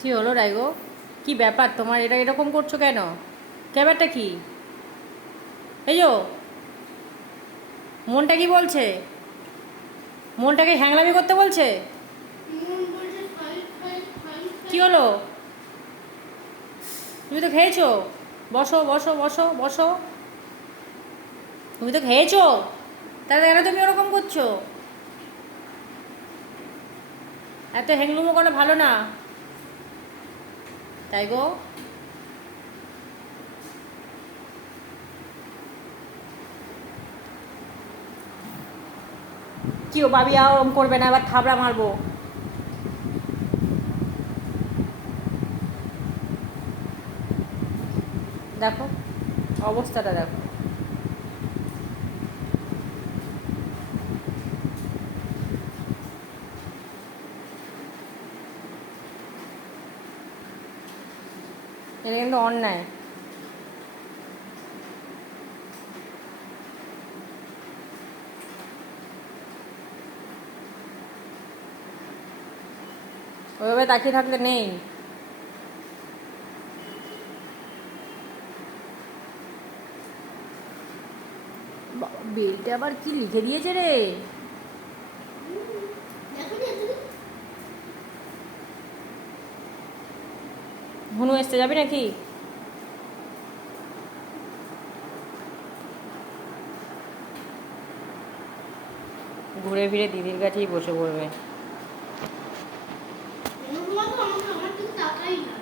কি হলো রাইগো? কি ব্যাপার তোমার? এটা এরকম করছো কেন? ব্যাপারটা কি? এই যো, মনটা কি বলছে? মনটাকে হ্যাংলামি করতে বলছে? কি হলো? তুমি তো খেয়েছো। বসো বসো বসো বসো। তুমি তো খেয়েছো, তাহলে কেন তুমি ওরকম করছো? এত হ্যাংলুমো করা ভালো না, তাই গো। কি ও ভাবি, আর ওরম করবে না, এবার থাবড়া মারবো। দেখো অবস্থাটা দেখো। এটা কিন্তু অন্যায়। ওইভাবে তাকিয়ে থাকলে নেই। বিলটা আবার কি লিখে দিয়েছে রে? হুনু এসতে যাবি নাকি? ঘুরে ফিরে দিদির কাছেই বসে পড়বে। আমার দিকে তাকাই না।